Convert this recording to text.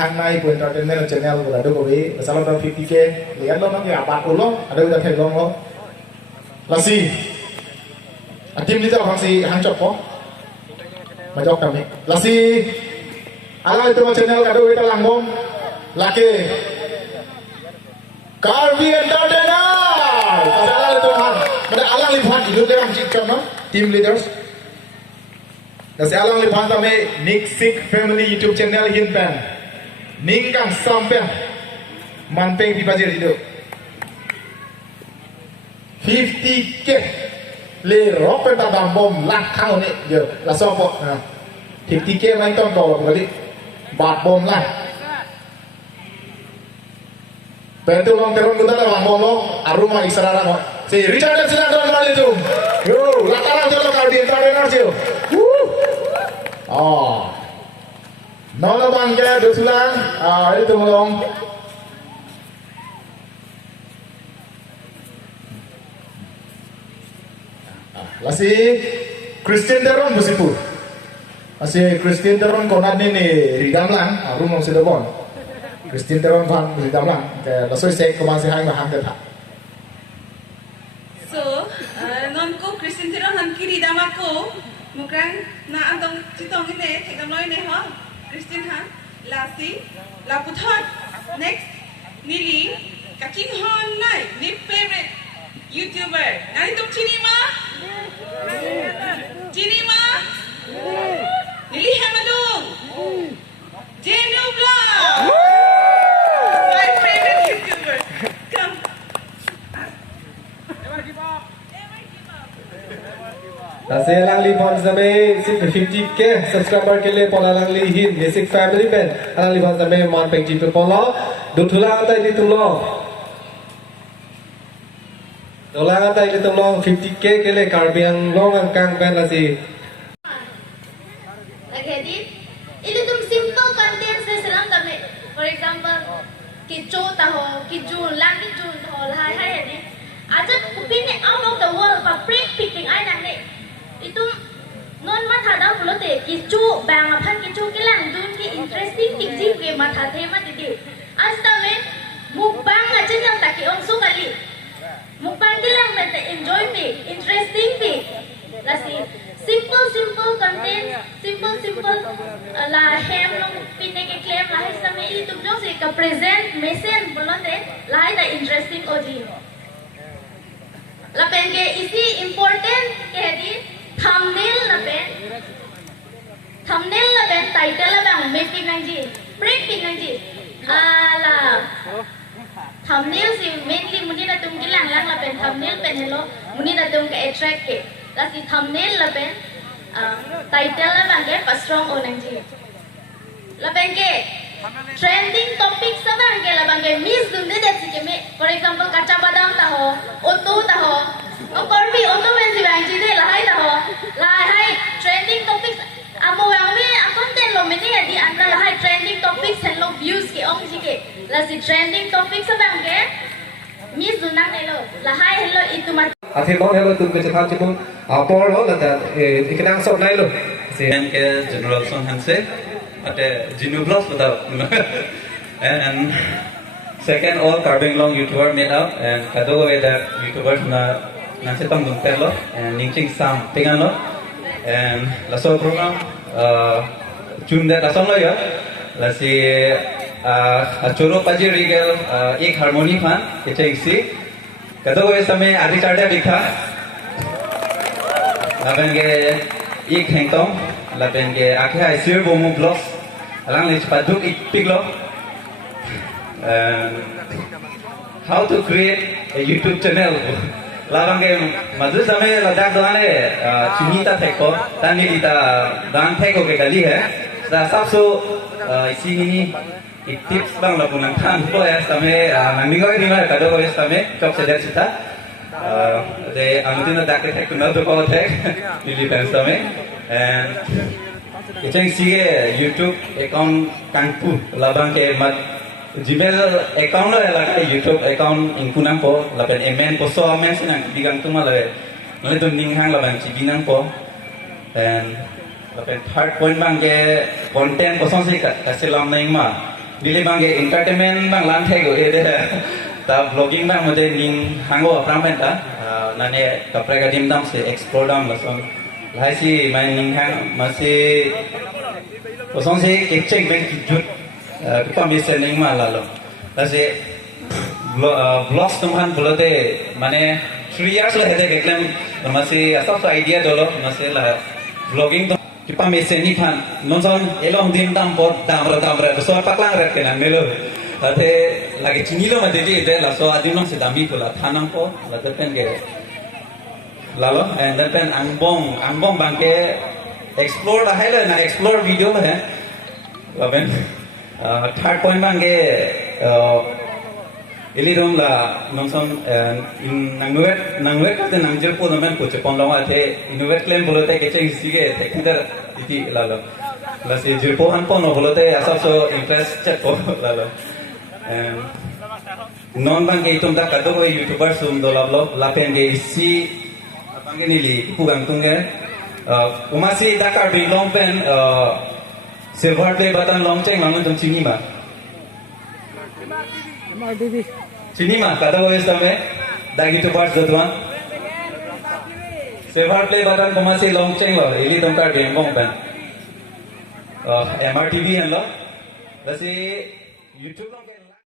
hang nai pun entertainment channel của ada kau ni, masalah dah 50k, lihat lo nanti apa pun lo, ada udah teh lo, lasi, tim ni tu orang si hang cop ko, macam kami, lasi, ala itu macam channel ada udah langgong, laki, Karbi Entertainer, masalah itu hang, ada alang lipat itu dia orang cip no, team leaders. Nasi alang lipat kami Nick Sick Family YouTube channel hinpan. Ningkang sampai manpeng di pasir itu 50k le rock pen bom lak kau ni je la sopo 50k main ton kau kali bat bom lah pentu long terong kita dah bom lo aruma isara mo si Richard silang tuan kembali tu yo lataran tu lo kau di entertainer je oh Nona bang ke dua sulang, itu melong. Lasi Christian Teron bersipu. Lasi Christian Teron konat ni ridam lang, rumah sudah bon. Christian Teron fan ridam lang. Lasoi sek kemasi hang mahang kita. So, non ko Christian Teron han kiri ridam aku, mukrang na antong citong ini, tekam loy ne ha. Christian Han, Lassie, Laputhot, next, Nili, Kaking Hon Nai, Nip favorite YouTuber. Nani tum Chini Ma? Chini Ma? Nili Hamadung, Jenu Vlog. My favorite YouTuber. Come. Nasi alang lipat sampai 50k subscriber ke लिए pola alang lihin basic family band alang lipat sampai man peng jitu pola dutulang atai di tulo dutulang atai di tulo 50k ke लिए karbiang long angkang band nasi. Jadi itu tuh simple content saya serang kami. For example, kicu tahu kicu lang kicu tahu hai hai ni. Aja kuping ni out of the world, but break picking ai nak ni. Itu non mata dah pula teh kicu bang apa kicu kilang dun ki interesting kicu ke mata teh mah tadi. Asta me mukbang aja yang tak ki orang sukali. Mukbang kilang me teh enjoy me, interesting me. Lasi simple content, simple lah hem long pinne ke claim lah isa me itu tu se ka present message pula teh lah ida interesting oji. Lapen ke isi important ke di thumbnail lapen title labang making nanji break pin nanji ala thumbnail si mainly muni na tum gilang lang lapen thumbnail pen hello muni na tum ke attract ke lasi thumbnail lapen title labang ke pa strong o nanji lapen ke trending topic sabang ke labang ke miss dunde desi ke me for example kacha badam taho auto taho o korbi auto ben si bang jide lahai taho lahai trending topics amo yang me content lo meni adi anda lahai trending topics hello views ke ong jike lasi trending topics sabang ke miss dunang hello lahai hello itu mat Akhir long hello tu kerja tham cipu apor lo nada ikanang sok nai lo. Em ke general song hanse ada Jinu Vlogs betul. And second all carving long YouTuber made up and kado ada YouTuber na nasi tang dunter lo and ningching sam tingan lo and laso program June that laso lo ya lasi achoro paji rigel ek harmony fan kece isi kado sampai adi charda dikha laban ke ek hengtong laban ke akhir sir bomu vlogs alang lech paduk ik lo how to create a YouTube channel labang ke maju sampai ladak doane chunita theko tani dita dan theko ke kali hai dah sabso isi ini tips bang la punang kan po ya sampai nangni ko ni ma kado ko sampai chok sedar sita de amutin dak thek na do ko thek lili pen sampai and Keceng sige YouTube account kangpu labang ke mat Gmail account lo la YouTube account ingkunang po laban email po so amen sinang bigang tuma la nole don ninghang laban cibinang po and laban third point bang ke content po song si kasilam na ingma Bili bang ke entertainment bang lan thai go ede ta vlogging bang mode ning hango apram ta nane kapre ga dim dam se explore dam la song lai si mai ning hang ma se osong se ke check ben ki jut pa mi se ning ma la lo la se vlogs tum han bulate mane 3 years lo hede beklem ma se asap idea dolo ma se la vlogging kita mesin ni pan nonton elong dim dam pot dam ra so paklang ret kenan melo ate lagi chini lo mate di de la so adim long se dami pula thanam po la te pen ge lalo and then pen angbong bangke explore la hele na explore video la hai la ben third point bangke ili rom la nonton nangwet ka nang jer po namen ko chepon lawa the innovate claim bolote ke cheng sige the kinder iti lalo la se jer po han po no bolote asa so interest chat po lalo non bang ke tum da kado ko youtuber sum do lalo la pen ge isi apang ge nili pugang tungge umasi da ka bi long pen silver play button long cheng mangun tum chini ma Sini mah kata gue sampai dah gitu pas tuan. Silver play button masih lonceng loh, ini tempat gembong kan. MRTV kan loh, masih YouTube loh.